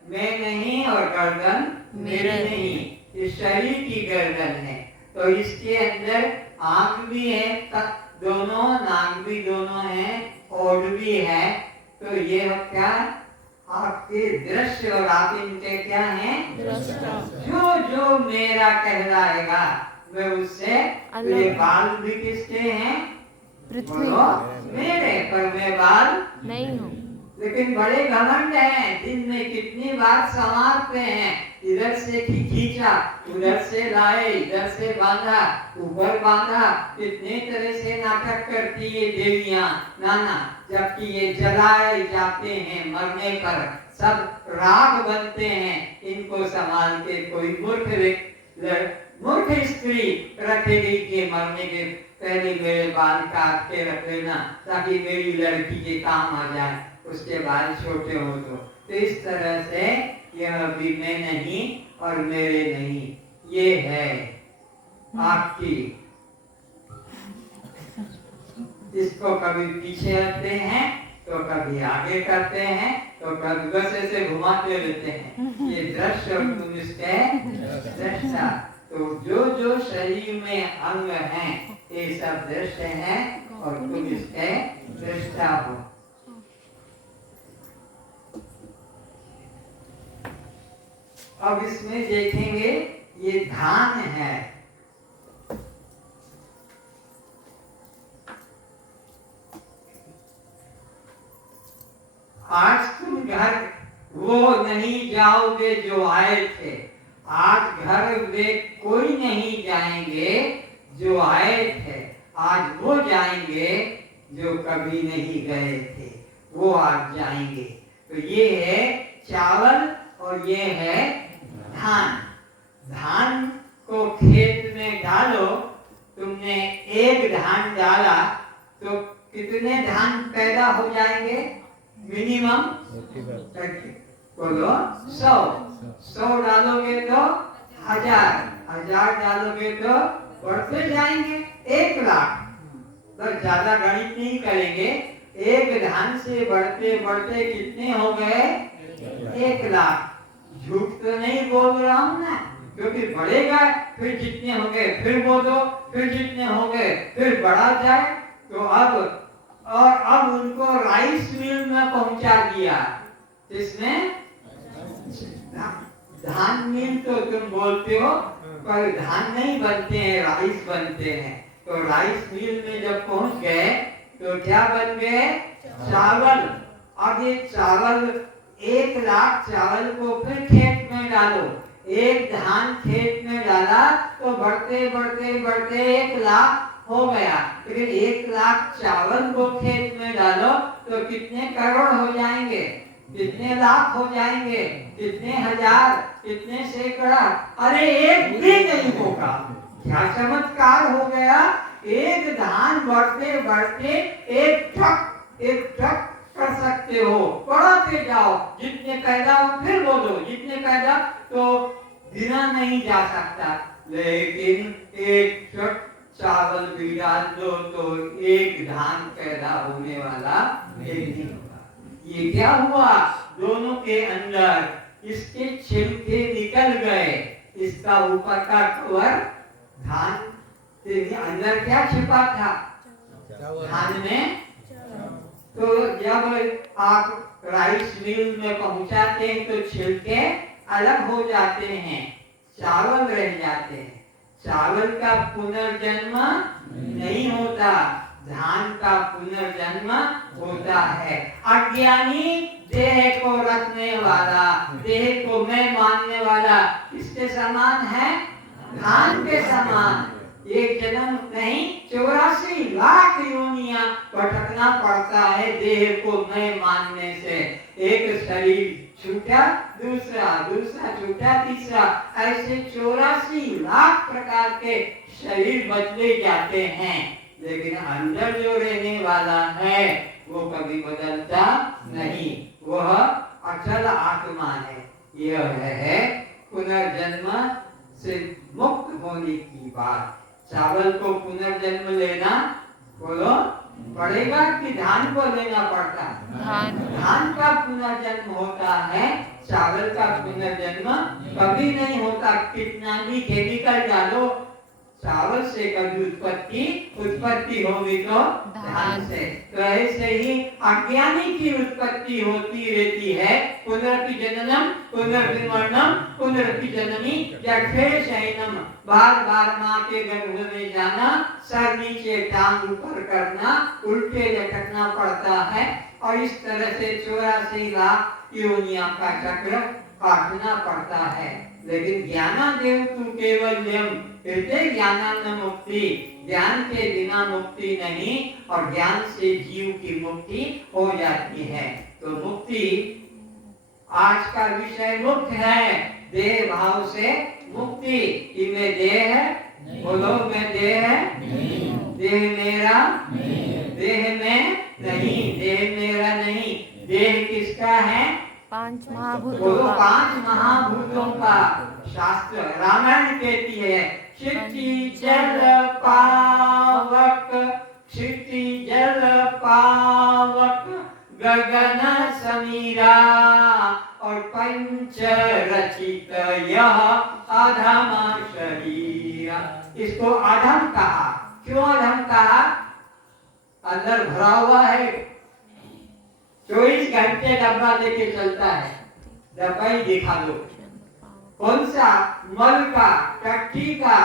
मैं नहीं और गर्दन मेरी नहीं, इस शरीर की गर्दन है। तो इसके अंदर आँख भी है, दोनों नाक भी दोनों है, ओठ भी है। तो ये क्या? आपके दृश्य और आप इनके क्या हैं? दृष्टा। जो जो मेरा कहलाएगा मैं उससे। तो ये बाल भी किसके हैं? पृथ्वी का मेरे, पर मैं बाल नहीं हूँ। लेकिन बड़े घमंड हैं, दिन में कितनी बार संवारते हैं, इधर से खींचा, उधर से लाए, इधर से बांधा, ऊपर बांधा, कितने तरह से नाटक करती है देवियां नाना, जबकि ये जलाए जाते हैं मरने पर, सब राग बनते हैं। इनको संभाल के कोई मूर्ख स्त्री रखेगी कि मरने के पहले मेरे बाल काट के रख लेना ताकि मेरी लड़की के काम आ जाए, उसके बाल छोटे हो। तो इस तरह से यह भी मैं नहीं और मेरे नहीं, ये है आपकी। इसको कभी पीछे रखते हैं, तो कभी आगे करते हैं, तो कभी बस ऐसे घुमाते रहते हैं। ये दृश्य और तुम इसके दृष्टा। तो जो जो शरीर में अंग हैं, ये सब दृश्य हैं और तुम इसके दृष्टा हो। अब इसमें देखेंगे ये धान है। आज तुम घर वो नहीं जाओगे जो आए थे, आज घर वे कोई नहीं जाएंगे जो आए थे, आज वो जाएंगे जो कभी नहीं गए थे, वो आज जाएंगे। तो ये है चावल और ये है धान। धान को खेत में डालो, तुमने एक धान डाला तो कितने धान पैदा हो जाएंगे? मिनिमम बोलो 100 डालोगे तो 1000 डालोगे तो बढ़ते जाएंगे 1 लाख। बस ज्यादा गणित नहीं करेंगे, एक धान से बढ़ते बढ़ते कितने हो गए? 1 लाख। झूठ तो नहीं बोल रहा हूँ ना, क्योंकि बढ़ेगा, फिर जितने हो गए फिर बोलो, फिर जितने हो गए फिर बढ़ा जाए। तो अब उनको राइस मिल में पहुंचा दिया। इसमें धान मिल तो तुम बोलते हो, पर धान नहीं बनते हैं, राइस बनते हैं। तो राइस मिल में जब पहुंच गए तो क्या बन गए? चावल। अब ये चावल 1 लाख चावल को फिर खेत में डालो, एक धान खेत में डाला तो बढ़ते बढ़ते बढ़ते 1 लाख हो गया। लेकिन 1 लाख चावल को खेत में डालो तो कितने करोड़ हो जाएंगे? कितने लाख हो जाएंगे? कितने हजार? कितने सैकड़ा? अरे एक भी नहीं होगा। क्या चमत्कार हो गया एक धान बढ़ते बढ़ते एक ट्रक कर सकते हो, बढ़ाते जाओ, जितने पैदा हो, फिर बोलो जितने पैदा, तो गिना नहीं जा सकता। लेकिन एक ट्रक चावल भी डाल दो तो एक धान पैदा होने वाला एक नहीं होगा। ये क्या हुआ, दोनों के अंदर इसके छिलके निकल गए, इसका ऊपर का कवर धान के अंदर क्या छिपा था, धान में। तो जब आप राइस मिल में पहुंचाते हैं तो छिलके अलग हो जाते हैं, चावल रह जाते हैं। चावल का पुनर्जन्म नहीं होता, धान का पुनर्जन्म होता है। अज्ञानी देह को रखने वाला, देह को मैं मानने वाला किसके समान है, धान के समान। एक जन्म नहीं 84 लाख योनियां भटकना पड़ता है देह को मैं मानने से। एक शरीर छूटा, दूसरा छूटा, तीसरा, ऐसे 84 लाख प्रकार के शरीर बदले जाते हैं। लेकिन अंदर जो रहने वाला है वो कभी बदलता नहीं, वह अचल आत्मा है। यह है पुनर्जन्म से मुक्त होने की बात। चावल को पुनर्जन्म लेना बोलो पड़ेगा कि धान को लेना पड़ता है, धान का पुनर्जन्म होता है, चावल का पुनर्जन्म कभी नहीं होता। कितना भी केमिकल डालो, चावल से कभी उत्पत्ति होगी तो धान से। तो ऐसे ही अज्ञानी की उत्पत्ति होती रहती है, पुनरपि जननम पुनर्विमरणम पुनरपि जननी जठरे शयनम, बार बार माँ के गर्भ में जाना, सर नीचे टांग ऊपर करना, उल्टे लटकना पड़ता है और इस तरह से 84 लाख योनियों का चक्र काटना पड़ता है। लेकिन ज्ञानादेव तू केवल्यम, हृदय ज्ञानान मुक्ति, ज्ञान के बिना मुक्ति नहीं और ज्ञान से जीव की मुक्ति हो जाती है। तो मुक्ति आज का विषय मुक्त है, देह भाव से मुक्ति। कि मैं देह है, बोलो मैं देह है, देह मेरा, देह में नहीं, देह मेरा नहीं, देह किसका है, 5 महाभूतों बोलो का। 5 महाभूतों का। शास्त्र रामायण कहती है क्षिति जल पावक, क्षिति जल पावक गगन समीरा और पंच रचित यह अधम शरीर। इसको अधम कहा, क्यों अधम कहा, अंदर भरा हुआ है, 24 घंटे डब्बा लेके चलता है, डब्बा ही दिखा दो, कौन सा मल का, टट्टी का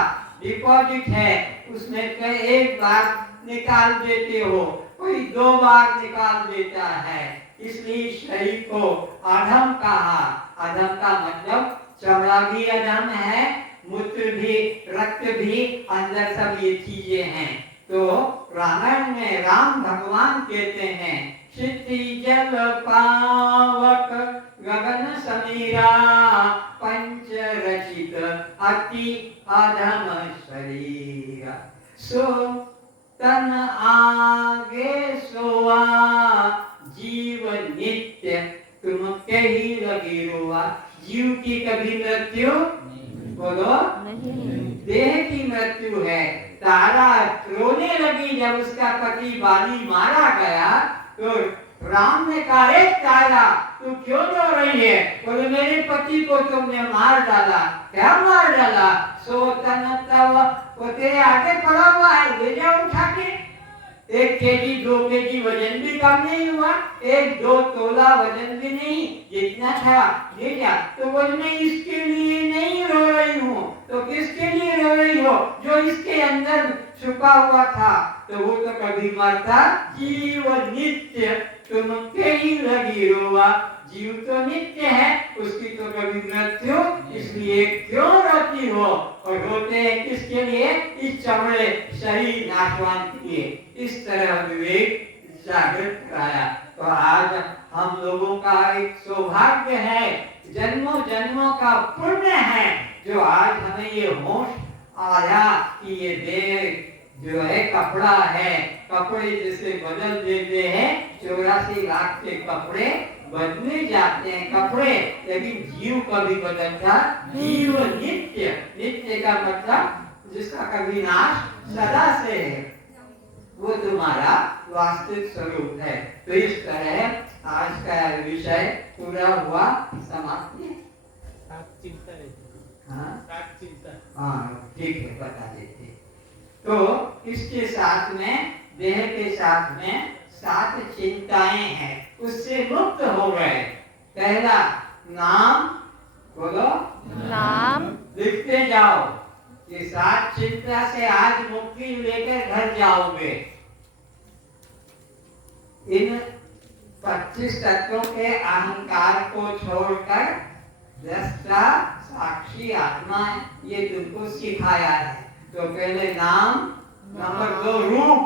डिपॉजिट है, उसमें से एक बार निकाल देते हो, कोई 2 बार निकाल देता है। इसलिए शरीर को अधम कहा। अधम का मतलब चमड़ा भी अधम है, मूत्र भी, रक्त भी, अंदर सब ये चीजें हैं। तो रामायण में राम भगवान कहते हैं क्षिति जल पावक गगन समीरा पंच रचित अति अधम शरीर, सो तन आगे सोआ जीव नित्य तुम कहीं लगी रोआ। जीव की कभी मृत्यु बोलो नहीं, देह की मृत्यु है। तारा रोने लगी जब उसका पति बाली मारा गया, तो राम ने कहा एक तारा तू क्यों रो रही है, बोले मेरे पति को तुमने मार डाला। क्या मार डाला, सो तन तव, वो तेरे आगे पड़ा हुआ है, ले जाओ उठा के। 1 केजी 2 केजी वजन भी कम नहीं हुआ, 1-2 तोला वजन भी नहीं, जितना था ले जा। तो बोले मैं इसके लिए नहीं रो रही हूँ, तो किसके लिए रो रही हो, जो इसके अंदर छुपा हुआ था, तो वो तो कभी मरता, जीव नित्य तुम कहीं लगी रोआ। जीव तो नित्य है, उसकी तो कभी मृत्यु, इसलिए क्यों रोती हो। और रोते हैं किसके लिए, इस चमड़े शरीर नाशवान के लिए। इस तरह विवेक जागृत कराया। तो आज हम लोगों का एक सौभाग्य है, जन्मों जन्मों का पुण्य है, जो आज हमें ये होश आया कि ये देह जो है कपड़ा है, कपड़े जैसे बदल देते हैं, 84 लाख के कपड़े बदले जाते हैं कपड़े, लेकिन जीव कभी बदलता, जीव नित्य, नित्य का मतलब जिसका कभी नाश सदा से है, वो तुम्हारा वास्तविक स्वरूप है। तो इस तरह आज का विषय पूरा हुआ, समाप्ति। हाँ ठीक है, बता देते। तो इसके साथ में, देह के साथ में 7 चिंताएं हैं, उससे मुक्त हो गए। पहला नाम, बोलो नाम, लिखते जाओ, ये 7 चिंता से आज मुक्ति लेकर घर जाओगे। इन 25 तत्वों के अहंकार को छोड़कर दृष्टा, साक्षी आत्मा, ये तुमको सिखाया है। तो पहले नाम, नंबर 2 रूप,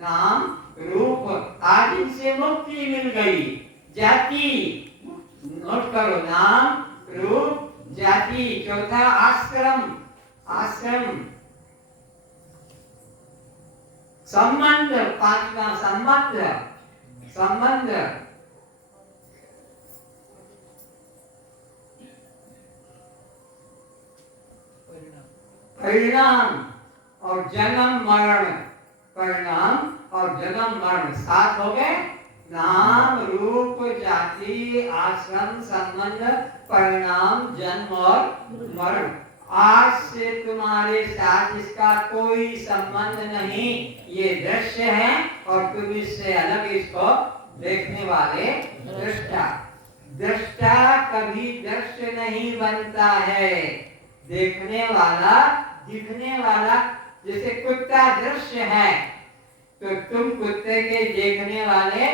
नाम रूप, आज इनसे मुक्ति मिल गई। जाति, नोट करो, नाम रूप जाति। चौथा आश्रम, आश्रम, संबंध, 5वां संबंध, संबंध, परिणाम और जन्म मरण, परिणाम और जन्म मरण 7 हो गए। नाम रूप जाति आश्रम संबंध परिणाम जन्म और मरण। आज से तुम्हारे साथ इसका कोई संबंध नहीं, ये दृश्य है और तुम इससे अलग इसको देखने वाले दृष्टा। दृष्टा कभी दृश्य नहीं बनता है, देखने वाला, दिखने वाला। जैसे कुत्ता दृश्य है तो तुम कुत्ते के देखने वाले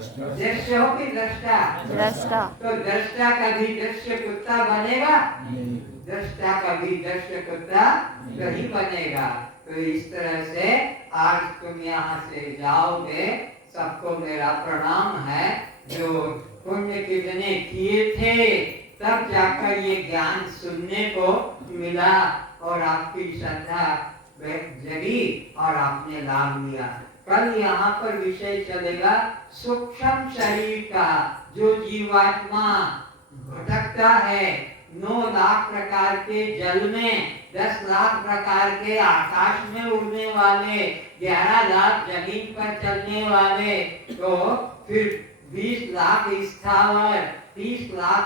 दृश्य हो कि दृष्टा? दृष्टा। तो दृष्टा कभी दृश्य कुत्ता बनेगा? दृष्टा कभी दृश्य कुत्ता नहीं बनेगा। तो इस तरह से आज तुम यहाँ से जाओगे, सबको मेरा प्रणाम है। जो पुण्य कितने किए थे तब जाकर ये ज्ञान सुनने को मिला और आपकी श्रद्धा जगी और आपने लाभ लिया। कल यहाँ पर विषय चलेगा सूक्ष्म शरीर का। जो जीवात्मा भटकता है 9 लाख प्रकार के जल में, 10 लाख प्रकार के आकाश में उड़ने वाले, 11 लाख जमीन पर चलने वाले, तो फिर 20 लाख स्थावर, 30 लाख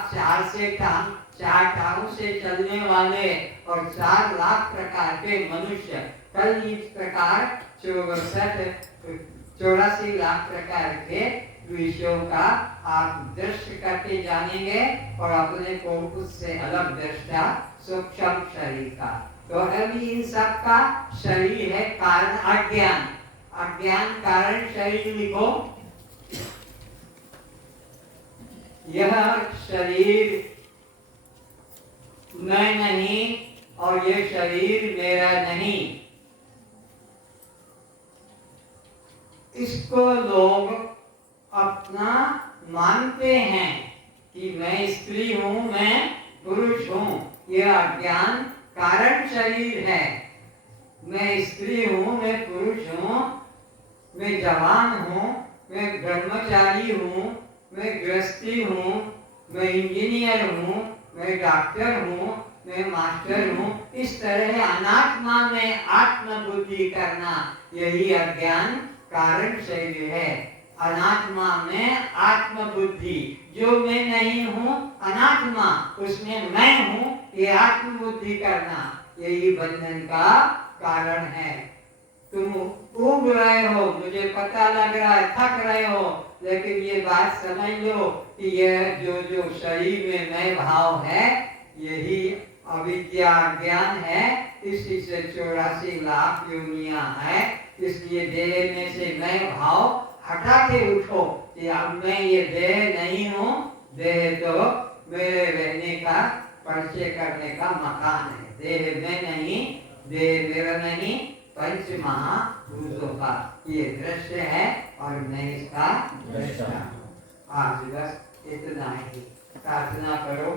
4 टांगों से चलने वाले और 4 लाख प्रकार के मनुष्य। कल इस प्रकार 84 लाख प्रकार के विषयों का आप दृश्य करके जानेंगे और अपने को उससे अलग दृष्टा सूक्ष्म शरीर का। तो अभी इन सब का शरीर है कारण अज्ञान, अज्ञान कारण शरीर लिखो। यह शरीर मैं नहीं और यह शरीर मेरा नहीं। इसको लोग अपना मानते हैं कि मैं स्त्री हूँ, मैं पुरुष हूँ। यह अज्ञान कारण शरीर है। मैं स्त्री हूँ, मैं पुरुष हूँ, मैं जवान हूँ, मैं ब्रह्मचारी हूँ, मैं गृहस्थी हूँ, मैं इंजीनियर हूँ, मैं डॉक्टर हूँ, मैं मास्टर हूँ। इस तरह अनात्मा में आत्म बुद्धि करना, यही अज्ञान कारण शरीर है। अनात्मा में आत्म बुद्धि, जो मैं नहीं हूँ अनात्मा, उसमें मैं हूँ, ये आत्म बुद्धि करना, यही बंधन का कारण है। तुम उब रहे हो, मुझे पता लग रहा है, थक रहे हो, लेकिन ये बात समझ लो कि यह जो शरीर में मैं भाव है, यही अविद्या ज्ञान है। इसी से 84 लाख योनियां है। इसलिए देह में से मैं भाव हटा के उठो कि अब मैं ये देह नहीं हूँ। देह तो मेरे रहने का, परिचय करने का मकान है। देह में नहीं, देह मेरा नहीं, पंच महाभूतों का ये दृश्य है और मैं इसका दृष्टा। आज बस इतना ही प्रार्थना करो।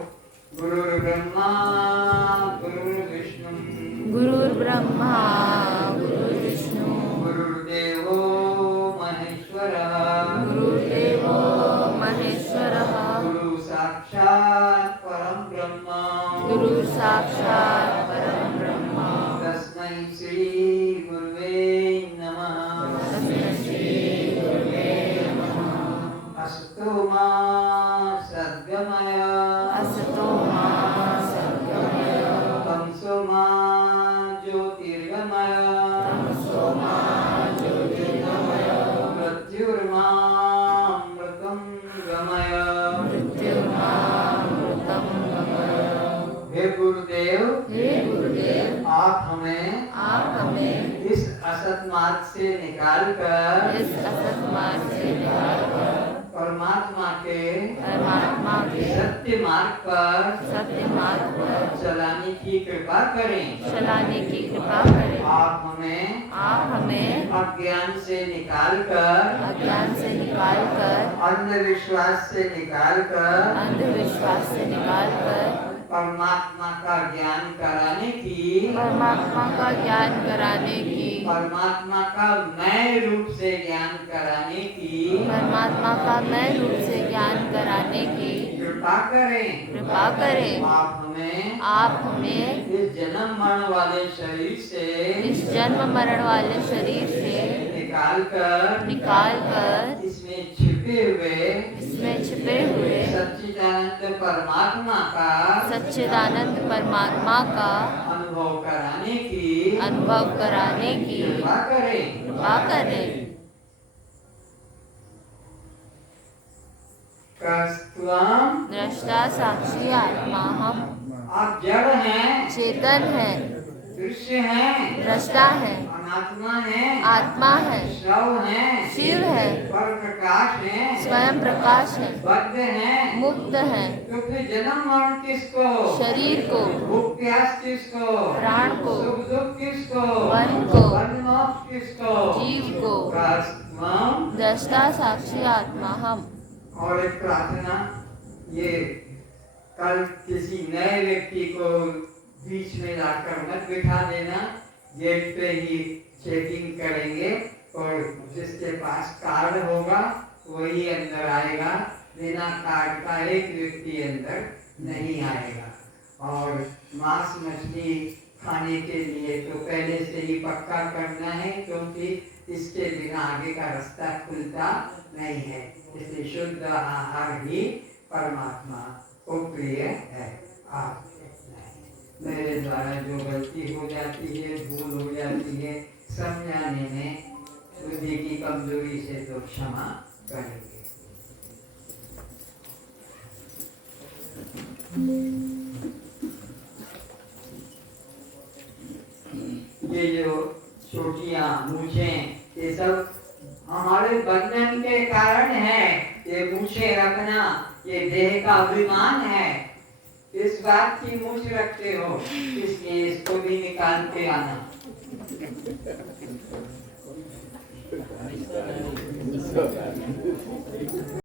गुरुर्ब्रह्मा गुरुर्विष्णु गुरुर्ब्रह्मा गुरुर्विष्णु साक्षात् परम ब्रह्म। तस्मै श्री गुरुवे नमः। अस्तु मा सद्गमय असतो मा सद्गमय तमसो मा ज्योतिर्गमय तमसो मा ज्योतिर्गमय मृत्युर्मामृतं गमय। मृत्युर्मामृतं गमय। हे गुरुदेव, हे गुरुदेव, आप हमें इस असत मार्ग से निकालकर इस असत मार्ग से निकालकर परमात्मा के सत्य मार्ग पर चलाने की कृपा करें। चलाने की कृपा करें। आप हमें अज्ञान से निकालकर अंधविश्वास से निकालकर परमात्मा का ज्ञान कराने की परमात्मा का नए रूप से ज्ञान कराने की कृपा करें। आप हमें इस जन्म मरण वाले शरीर से निकालकर इसमें छिपे हुए सच्चिदानंद परमात्मा का अनुभव कराने की कृपा करें। कस्त्वं दृष्टा साक्षी आत्मा हम। आप जड़ हैं, चेतन है, दृश्य हैं, दृष्टा है, आत्मा है, शिव है, स्वयं प्रकाश है, मुक्त है। तो फिर जन्म मरण किसको? शरीर को, भूख प्यास किसको? प्राण को, सुख दुख किसको? वन को, बंध मोक्ष किसको? जीव को। कस्त्वं दृष्टा साक्षी आत्मा हम। और एक प्रार्थना, ये कल किसी नए व्यक्ति को बीच में लाकर मत बिठा देना। गेट पे ही चेकिंग करेंगे और जिसके पास कार्ड होगा वही अंदर आएगा। बिना कार्ड का एक व्यक्ति अंदर नहीं आएगा। और मांस मछली खाने के लिए तो पहले से ही पक्का करना है, क्योंकि इसके बिना आगे का रास्ता खुलता नहीं है। इसलिए शुद्ध आहार ही परमात्मा को प्रिय है। आप मेरे द्वारा जो गलती हो जाती है, भूल हो जाती है, समझाने में बुद्धि की कमजोरी से तो क्षमा करेंगे। ये जो चोटियां, मूछें, ये सब हमारे बंधन के कारण है। ये मूछें रखना, ये देह का अभिमान है। इस बात की मूछ रखते हो, इसलिए इसको भी निकाल के आना।